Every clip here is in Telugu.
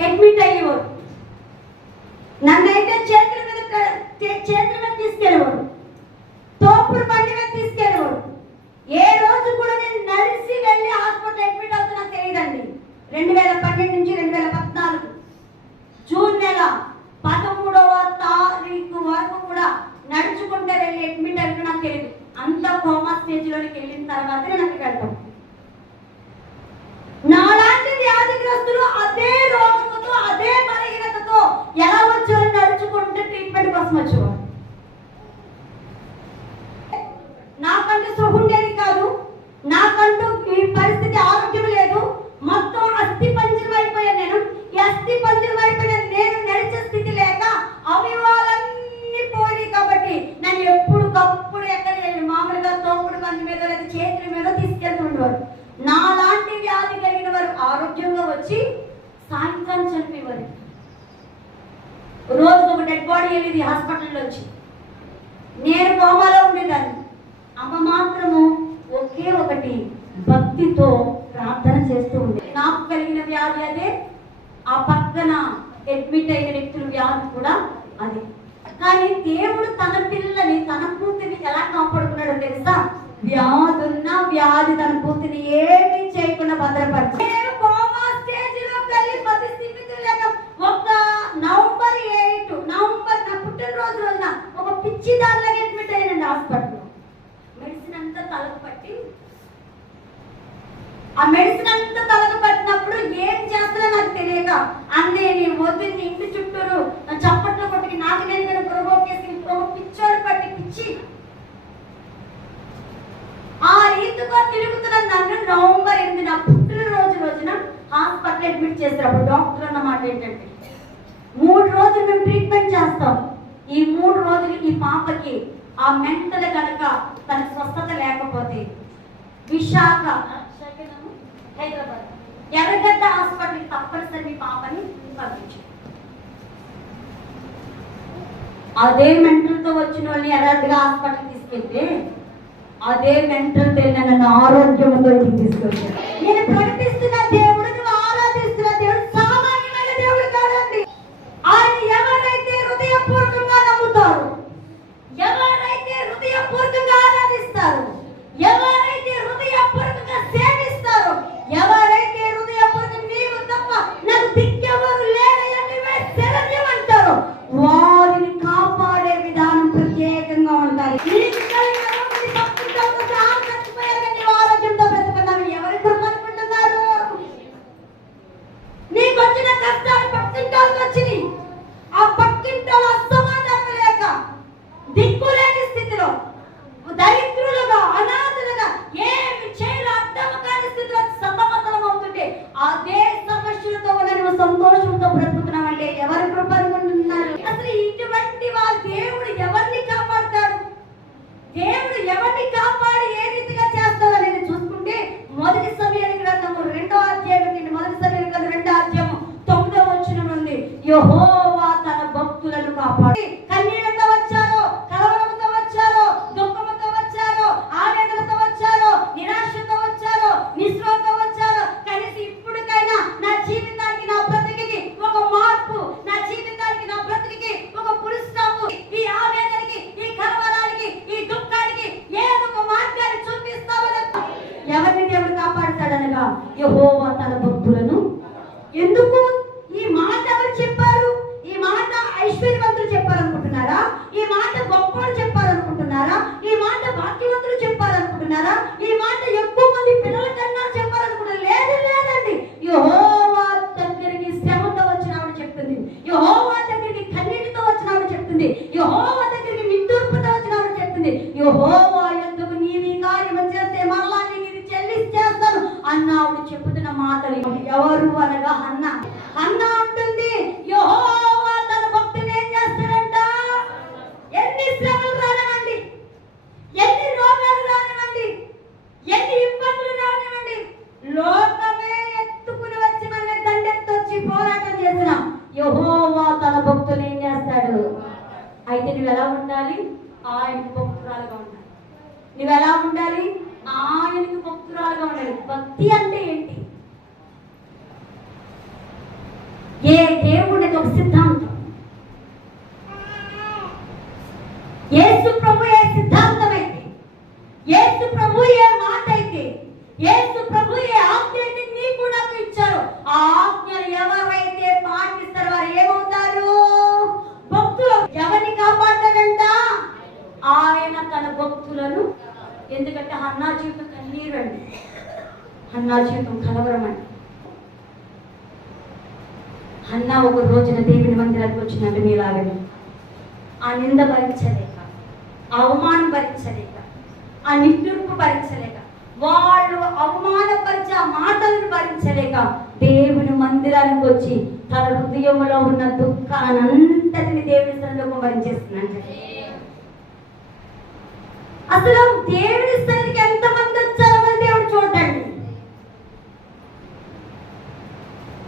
అడ్మిట్ అయ్యేవారు నన్నైతే చేతుల మీద డెడ్ బాడీ వెళ్ళింది హాస్పిటల్లో వచ్చి నేను కోమాలో ఉండేదాన్ని. అమ్మ మాత్రము ఒకే ఒకటి భక్తితో ప్రార్థన చేస్తూ ఉండేది. నాకు కలిగిన వ్యాధి అదే ఆ పక్కన అడ్మిట్ అయిన వ్యక్తుల వ్యాధి కూడా అదే. కానీ దేవుడు తన పిల్లని తన పూర్తిని ఎలా కాపాడుకున్నాడో తెలుసా? వ్యాధున్న వ్యాధి తన పూర్తిని ఏమి చేయకుండా భద్రపరచు ఒక్క నవంబర్ ఎయిట్ నవంబర్ నా పుట్టినరోజు రోజున ఒక పిచ్చి దారిలాగా అడ్మిట్ అయ్యానండి హాస్పిటల్ మెడిసిన్ అంతా తలకు పట్టి ఆ మెడిసిన్ అంతా తలకు పట్టినప్పుడు ఏం చేస్తారో నాకు తెలియక అందే నేను వద్దు ఇంటి చుట్టూరు నా చప్పట్లో కొట్టి నాకు నేను నేను ప్రొవోకేసి పిచ్చోడు పట్టి పిచ్చి. ఆ రీతిగా తిరుగుతున్న నన్ను నవంబర్ ఎనిమిది నా పుట్టినరోజు రోజున హాస్పిటల్ అడ్మిట్ చేసినప్పుడు డాక్టర్ అన్నమాట ఏంటంటే మూడు రోజులు మేము ట్రీట్మెంట్ చేస్తాం. ఈ మూడు రోజులు ఈ పాపకి ఆ మెంటలు కనుక తన స్వస్థత లేకపోతే విశాఖ హైదరాబాద్ ఎర్రగడ్డ హాస్పిటల్ తప్పనిసరి మీ పాపని పంపించు అదే మెంటల్తో వచ్చిన వాళ్ళని ఎర్రగడ్డ హాస్పిటల్ తీసుకెళ్తే అదే మెంటల్తో నన్ను ఆరోగ్యంతో తీసుకొచ్చారు. నేను ప్రకటిస్తున్నా దేవుడు అయితే నువ్వు ఎలా ఉండాలి? ఆయన భక్తురాలుగా ఉండాలి. నువ్వు ఎలా ఉండాలి? ఆయనకు భక్తురాలుగా ఉండాలి. భక్తి అంటే ఏంటి? ఏ దేవుడి ఒక సిద్ధాంతం? ఏసు ప్రభు ఏ సిద్ధాంతం అయితే యేసు ప్రభు ఏ మాట అయితే ఏసు ప్రభు ఏ ఆజ్ఞ అయితే నీకు నాకు ఇచ్చారు ఆ ఆజ్ఞలు ఎవరైతే పాటిస్తారో వారు ఏమవుతారు భక్తులు ఎవరిని కాపాడతారంట ఆయన తన భక్తులను ఎందుకంటే అన్నా జీవితం కన్నీరండి. అన్నా జీవితం కలవరమండి. అన్న ఒక రోజున దేవుని మందిరానికి వచ్చినట్టు మీలాగని. ఆ నింద భరించలేక ఆ అవమానం భరించలేక ఆ నిట్టూర్పు భరించలేక వాళ్ళు అవమానపరిచే ఆ మాటలను భరించలేక దేవుని మందిరానికి వచ్చి తన హృదయంలో ఉన్న దుఃఖానంతటిని దేవుని సన్నిధిలో భరించేస్తున్నాను అసలు దేవుని సన్నిధికి ఎంతమంది వచ్చారో మరి దేవుడు చూడండి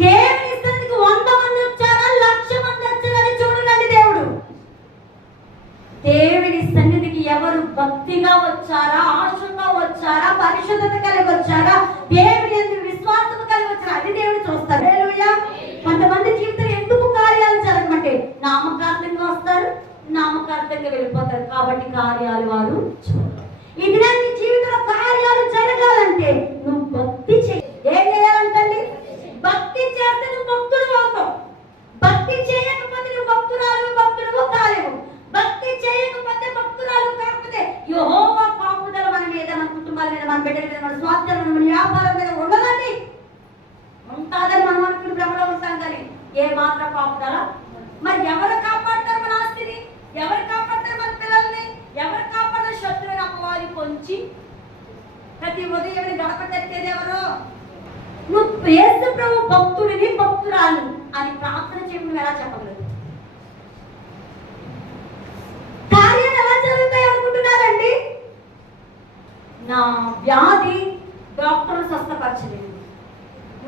దేవుని సన్నిధికి వంద మంది వచ్చారా లక్ష మంది వచ్చారని చూడండి దేవుడు దేవుని సన్నిధికి ఎవరు భక్తిగా వచ్చారా ఆశగా వచ్చారా పరిశుద్ధత కలిగి వచ్చారా దేవుని ఎందుకు విశ్వాసం కలిగి వచ్చారా అది దేవుడు చూస్తారు హల్లెలూయా. కొంతమంది జీవితంలో ఎందుకు కార్యాలు జరగమంటే నామకార్థంగా వస్తారు నామకార్థంగా వెళ్ళిపోతారు కాబట్టి కార్యాలు వారు చూడరు. ఈ దినానికి జీవితంలో కార్యాలు జరగాలంటే నువ్వు భక్తి చేయి ఏం చేయాలంటండి భక్తి చేస్తే నువ్వు భక్తుడు అవుతావు భక్తి చేయకపోతే నువ్వు భక్తురాలు భక్తుడు కాలేవు భక్తి చేయకపోతే భక్తురాలు కాకపోతే యెహోవా కాపుదల మన మీద మన కుటుంబాల మీద మన బిడ్డల మీద మన స్వార్థాల మీద మన వ్యాపారం మీద ఉండదండి ఉంటాదని మనం అనుకుని భ్రమలో ఉంటాం కానీ ఏ మాత్రం కాపుదల మరి ఎవరు కాపాడతారు మన ఆస్తిని ఎవరు కాపాడతారు మన పిల్లల్ని ఎవరు కాపాడతారు శత్రువుని అమ్మవారి పొంచి ప్రతి ఉదయం గడప తెచ్చేది ఎవరు నువ్వు యేసు ప్రభు భక్తుడిని భక్తురాలు అని ప్రార్థన చేయడం ఎలా చెప్పగలరు? కార్యాలు ఎలా జరుగుతాయి అనుకుంటున్నారండి? నా వ్యాధి డాక్టర్ స్వస్థపరచలేదు.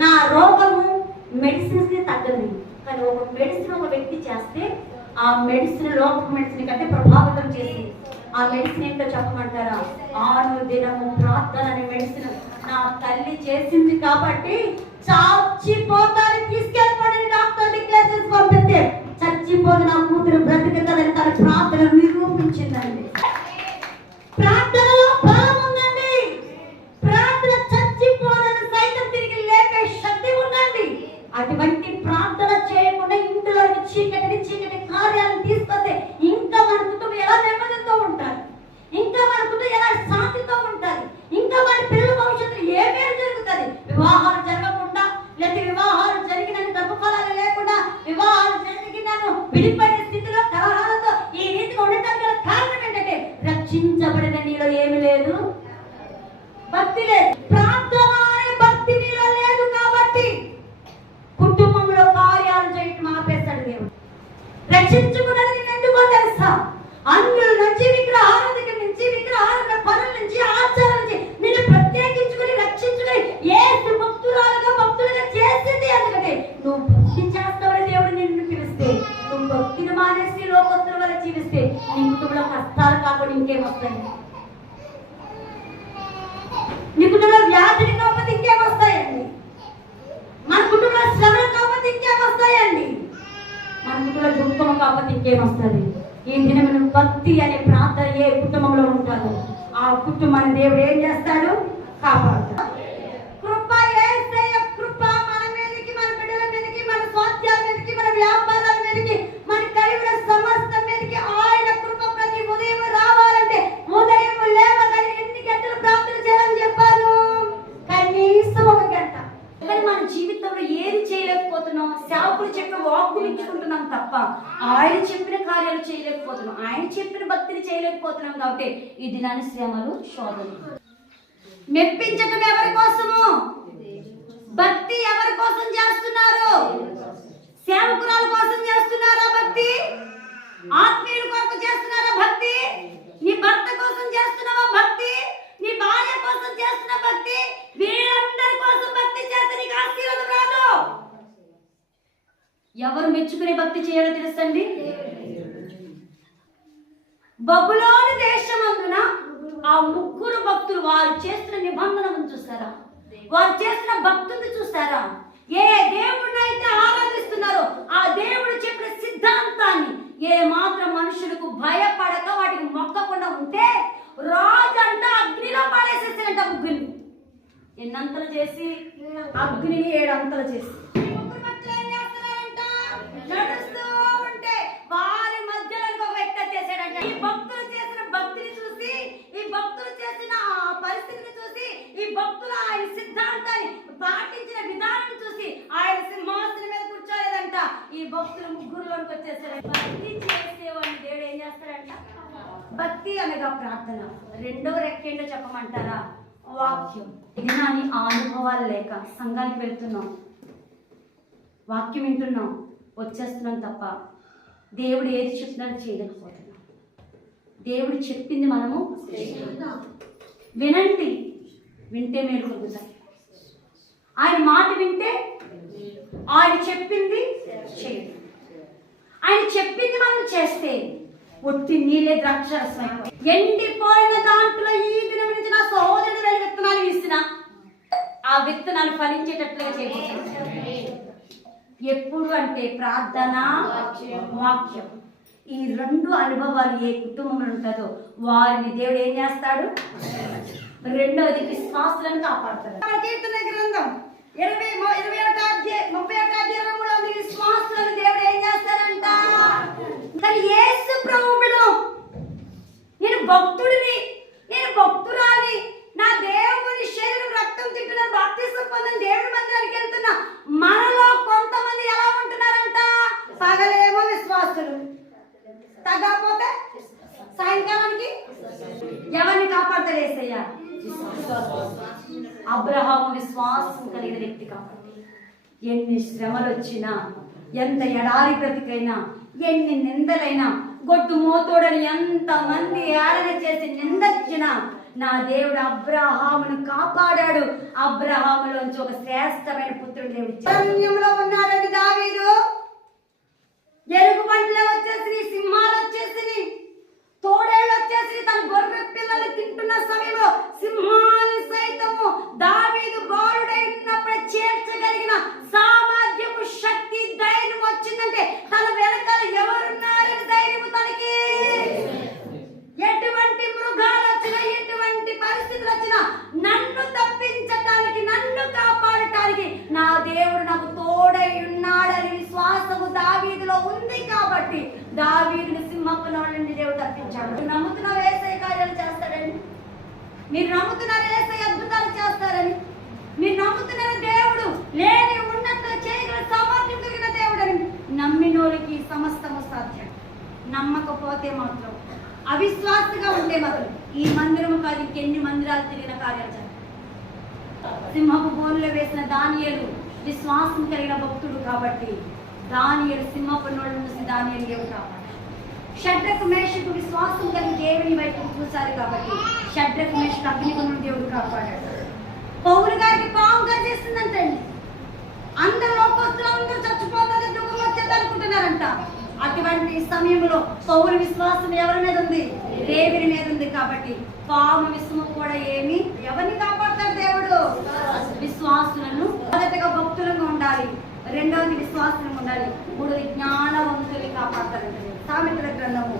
నా రోగము మెడిసిన్స్ని తగ్గదు కానీ ఒక మెడిసిన్ ఒక వ్యక్తి చేస్తే ఆ మెడిసిన్ లోపల మెడిసిన్ కంటే ప్రభావితం చేసింది ఆ మెడిసిన్ ఏంటో చెప్పమంటారా? ఆరు దినము ప్రార్థన అనే మెడిసిన్ నా తల్లి చేసింది కాబట్టి చచ్చిపోతాను తీసుకెళ్ళిపోండి డాక్టర్ ఏమి లేదు? భక్తి లేదు. ప్రార్థన అనే భక్తి మీలో లేదు కాబట్టి కుటుంబంలో కార్యాలు చేయటం ఆపేస్తాడు దేవుడు. రక్షించుకున్నది నేను ఎందుకో తెలుసా? అన్యుల నుంచి విగ్రహారాధన నుంచి విగ్రహారాధన పనుల నుంచి ఆచారం నుంచి నిన్ను ప్రత్యేకించుకుని రక్షించుకుని ఏ భక్తురాలుగా భక్తులుగా చేసింది ఎందుకంటే నువ్వు భక్తి చేస్తావని దేవుడు నిన్ను పిలిస్తే నువ్వు భక్తిని మానేసి లోకత్తుల వల్ల జీవిస్తే నీ కుటుంబంలో కష్టాలు కాకుండా ఇంకేం వస్తాయి? నీ కుటుంబంలో వ్యాధులు కాకపోతే ఇంకేం వస్తాయండి. మన కుటుంబంలో శ్రమలు కాకపోతే ఇంకేం వస్తాయండి. మన కుటుంబంలో దుఃఖం కాకపోతే ఇంకేం వస్తుంది. ఈ దినమైన భక్తి అనే ప్రార్థన ఏ కుటుంబంలో ఉంటుందో ఆ కుటుంబాన్ని దేవుడు ఏం చేస్తాడు? కాపాడుతాడు. కృప ఏ కృప మన మీదకి మన బిడ్డల మీదకి మన స్వాధ్యాల మీదకి మన వ్యాపారం మీదకి మన కలిగిన సమస్త మీదకి ఆయన కృప ప్రతి ఉదయం రావాలంటే ఉదయం లేవగానే ఎన్ని గంటలు ప్రార్థన ఆయన చెప్పిన కార్యాలు చేయలేకపోతున్నాం. ఆయన చెప్పిన భక్తిని చేయలేకపోతున్నాం కాబట్టి ఈ దినాన్ని శ్రమలు శోధనలు మెప్పించటం ఎవరి కోసము? భక్తి ఎవరి కోసం చేస్తున్నారు? సేవకురాల కోసం చేస్తున్నారా భక్తి? ఆత్మీయుల కొరకు చేస్తున్నారా భక్తి? నీ భర్త కోసం చేస్తున్నావా భక్తి? నీ భార్య కోసం చేస్తున్న భక్తి వీళ్ళందరి కోసం భక్తి చేస్తే నీకు ఆశీర్వాదం రాదు ఎవరు మెచ్చుకునే భక్తి చేయాలో తెలుసండి? బబులోని దేశమందున ఆ ముగ్గురు భక్తులు వారు చేస్తున్న నిబంధనను చూసారా? వారు చేస్తున్న భక్తుల్ని చూసారా? ఏ దేవుడిని అయితే ఆరాధిస్తున్నారో ఆ దేవుడు చెప్పిన సిద్ధాంతాన్ని ఏ మాత్రం మనుషులకు భయపడక వాటికి మొక్కకుండా ఉంటే రాజు అంట అగ్నిలో పడేసేసారంట ముగ్గురిని ఎన్నంతలు చేసి అగ్నిని ఏడంతలు చేసి ఈ ముగ్గురు భక్తులు ఏం చేస్తున్నారంట? నడుస్తూ ఉంటే వారి మధ్యలో ఇంకొక వ్యక్తి వచ్చేసాడంట ఈ భక్తులు చేసిన భక్తిని చూసి ఈ భక్తులు చేసిన ఆ పరిస్థితిని చూసి ఈ భక్తులు ఆయన సిద్ధాంతాన్ని పాటించిన విధానం చూసి ఆయన సింహాసనం మీద కూర్చోలేదంట. ఈ భక్తులు ముగ్గురులోకి వచ్చేసారంట భక్తి చేసేవాడిని దేవుడు ఏం చేస్తాడంట? భక్తి అనగా ప్రార్థన. రెండో రెక్కేంటో చెప్పమంటారా? వాక్యం. ఇది నాని ఆ అనుభవాలు లేక సంఘానికి వెళ్తున్నాం. వాక్యం వింటున్నాం. వచ్చేస్తున్నాం తప్ప దేవుడు ఏది చెప్తున్నాడో చేయలేకపోతున్నాం. దేవుడు చెప్పింది మనము వినండి. వింటే మేలు కలుగుతాయి. ఆయన మాట వింటే ఆయన చెప్పింది చేయండి ఆయన చెప్పింది మనం చేస్తే ఒట్టి నీళ్ళే ద్రాక్ష ఎండిపోయిన దాంట్లో ఈ దినం నుంచి నా సహోదరుడు వెళ్ళి విత్తనాలు వేసిన ఆ విత్తనాలు ఫలించేటట్లుగా చేయబోతున్నాను ఎప్పుడు అంటే ప్రార్థన వాక్యం. ఈ రెండు అనుభవాలు ఏ కుటుంబంలో ఉంటుందో వారిని దేవుడు ఏం చేస్తాడు? రెండవది విశ్వాసులను కాపాడుతాడు. కీర్తన గ్రంథం. ఇరవై ఇరవై ఒకటో అధ్యాయం ముప్పై ఒకటో అధ్యాయం కూడా మూడో మంది విశ్వాసులను దేవుడు ఏం చేస్తారంట కానీ యేసు ప్రభు నేను భక్తుడిని నేను భక్తురాలి నా దేవుని శరీరం రక్తం తింటున్న బాప్తిసం పొందని దేవుడి మందిరానికి వెళ్తున్నా మనలో కొంతమంది ఎలా ఉంటున్నారంట? పగలేమో విశ్వాసులు. తగ్గకపోతే సాయంకాలానికి ఎవరిని కాపాడతారు ఏసయ్య అబ్రహాము విశ్వాసం కలిగిన వ్యక్తి కాబట్టి ఎన్ని శ్రమలు వచ్చినా ఎంత ఎడారి బ్రతికైనా ఎన్ని నిందలైనా గొడ్డు మోతోడని ఎంత మంది ఏడన చేసి నిందొచ్చినా నా దేవుడు అబ్రహామును కాపాడాడు. అబ్రహాములోంచి ఒక శ్రేష్టమైన పుత్రుడు దేవుడు ఉన్నాడండి దావీదు. ఎరుగు పంటలు వచ్చేసి సింహాలు వచ్చేసి తోడేళ్ళు వచ్చేసి తన నమ్ముతున్నారు అద్భుతాలు చేస్తారని. మీరు నమ్ముతున్నారు దేవుడు లేని ఉన్నత చేయగల సామర్థ్యం కలిగిన దేవుడని నమ్మినోరికి సమస్తము సాధ్యం. నమ్మకపోతే మాత్రం అవిశ్వాసగా ఉంటే మాత్రం ఈ మందిరము కాదు ఇంకెన్ని మందిరాలు తిరిగిన కార్యాలు సింహపు బోన్లో వేసిన దానియలు విశ్వాసం కలిగిన భక్తుడు కాబట్టి దానియలు సింహపు నోళ్ళు చూసి దానియలు ఏమి కాపాడు షడ్రకు మేషకు విశ్వాసం కలిగి దేవుని వైపు చూశారు కాబట్టి షడ్రకు మేషకు అగ్నిగుణుడు దేవుడు కాపాడాడు. పౌరు గారికి పాము చేస్తుందంటండి అందరు లోకస్తులు అందరూ చచ్చిపోతుంది దుఃఖం వచ్చేది అనుకుంటున్నారంట. అటువంటి సమయంలో పౌరు విశ్వాసం ఎవరి మీద ఉంది? దేవుని మీద ఉంది కాబట్టి పాము విశ్వము కూడా ఏమి? ఎవరిని కాపాడతాడు దేవుడు? విశ్వాసులను మొదటగా భక్తులుగా ఉండాలి. రెండవది విశ్వాసం ఉండాలి. మూడవది జ్ఞానవంతుల్ని కాపాడతారంటే సామెతల గ్రంథము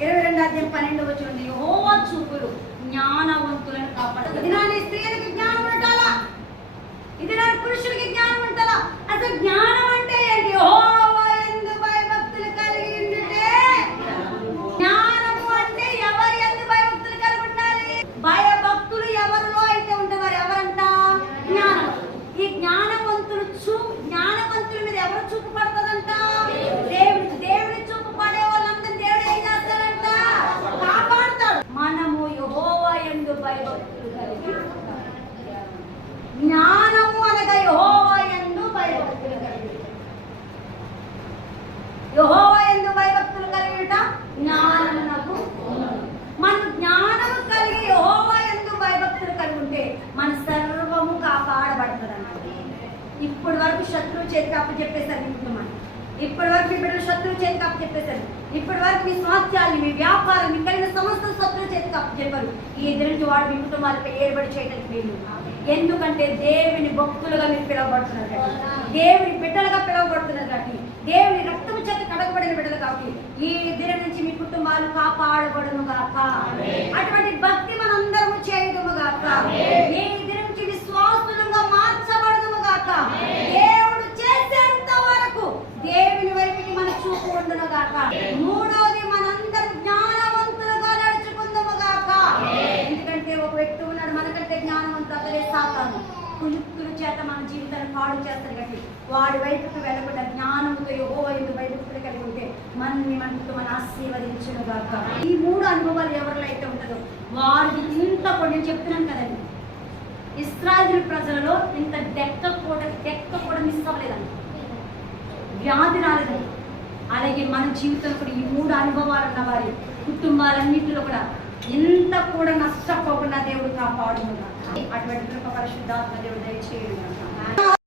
ఇరవై రెండు అధ్యాయం పన్నెండు వచ్చి ఉంది. ఓ చూపులు జ్ఞానవంతులను కాపాడతాడు ఇది నా స్త్రీలకు జ్ఞానం ఉండాలా ఇది నా పురుషులకి జ్ఞానం ఉంటుందా అసలు జ్ఞానం అంటే ఏంటి యెహోవా యందు భయభక్తులు కలిగి ఉండుటే జ్ఞానము అంటే ఎవరి యందు భయభక్తులు కలిగి ఉండాలి భయభక్తులు ఎవరిలో అయితే ఉండేవారు ఎవరంట జ్ఞానం ఈ జ్ఞానవంతులు చూ జ్ఞానవంతుల మీద ఎవరు చూపు పడుతుందంట దేవుడు దేవుడు కలిగి జ్ఞానము అనగా యెహోవా యందు భయభక్తులు కలిగి యెహోవా యందు భయభక్తులు కలిగిట జ్ఞానమునకు మన జ్ఞానము కలిగి యెహోవా యందు భయభక్తులు కలిగి ఉంటే మన సర్వము కాపాడబడుతుంది అన్నమాట ఇప్పటి వరకు శత్రువు చేతికి అప్పు కుటుంబాన్ని ఇప్పటి వరకు మీ బిడ్డలు శత్రువు చేతికి అప్పు చెప్పేశారు. ఇప్పటి వరకు మీ స్వాస్థ్యాన్ని మీ వ్యాపారం మీ కలిగిన సమస్త శత్రువు చేతికి అప్పు చెప్పారు. ఈ ఇద్దరి నుంచి వాడు మీ కుటుంబాలపై ఏర్పడి చేయడానికి వీలు. ఎందుకంటే దేవుని భక్తులుగా మీరు పిలువబడుతున్నారు దేవుని బిడ్డలుగా పిలువబడుతున్నారు కాబట్టి. దేవుని రక్తము చేత కడగబడిన బిడ్డలు కాబట్టి ఈ దినం నుంచి మీ కుటుంబాలు కాపాడబడును గాక. అటువంటి భక్తి మనందరము చేయదుము గాక. ఈ దినం నుంచి విశ్వాసులుగా మార్చబడదుము గాక. దేవుడు చేసేంత వరకు దేవుని వైపుకి మన చూపు ఉండును గాక. మూడోది మనందరం జ్ఞానవంతులుగా నడుచుకుందాము గాక. ఎందుకంటే ఒక వ్యక్తి ఉన్నాడు మనకంటే జ్ఞానవంతుడు అతడే సాతాను. చేత మన జీవితాన్ని పాడు చేస్తాడు కాబట్టి వాడి వైపుకు వెళ్ళకుండా జ్ఞానంతో యోగో వైపు వైపు కలిగి ఉంటే మనల్ని మనతో మన ఆశీర్వదించను కాక ఈ మూడు అనుభవాలు ఎవరిలో అయితే ఉంటుందో వారికి ఇంత కొన్ని చెప్తున్నాం చెప్తున్నాను కదండి. ఇస్రాయేల్ ప్రజలలో ఇంత డెక్క కూడా డెక్క కూడా మిస్ అవ్వలేదండి. వ్యాధి రాలేదండి అలాగే మన జీవితంలో కూడా ఈ మూడు అనుభవాలు ఉన్న వారి కుటుంబాలన్నింటిలో కూడా ఎంత కూడా నష్టపోకుండా దేవుడు కాపాడునుగా అటువంటి కృప పరిశుద్ధాత్మ దేవుడు దయచేయడం